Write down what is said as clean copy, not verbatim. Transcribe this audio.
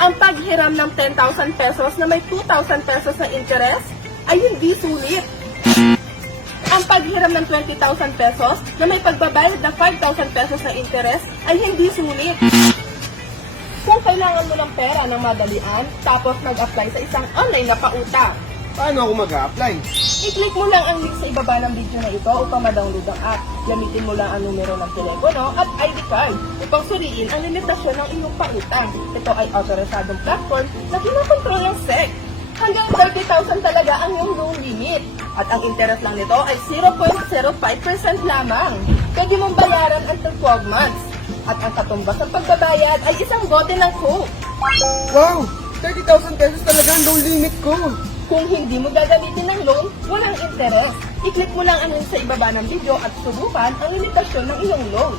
Ang paghiram ng 10,000 pesos na may 2,000 pesos na interest ay hindi sulit. Ang paghiram ng 20,000 pesos na may pagbabayad na 5,000 pesos na interest ay hindi sulit. Kung kailangan mo ng pera ng madalian, tapos nag-apply sa isang online na pautang, Paano ako mag-a-apply? i-click mo lang ang link sa ibaba ng video na ito upang ma-download ang app. Gamitin mo lang ang numero ng telepono at ID card upang suriin ang limitasyon ng iyong pautang. Ito ay autorisadong platform na kinokontrol ng SEC. Hanggang 30,000 talaga ang iyong loan limit. At ang interest lang nito ay 0.05% lamang. Pwede mong bayaran until 12 months. At ang katumbas ng pagbabayad ay isang bote ng Coke. Wow! 30,000 pesos talaga ang loan limit ko. Kung hindi mo gagamitin ng loan, walang interest. I-click mo lang ang link sa ibaba ng video at subukan ang limitasyon ng iyong loan.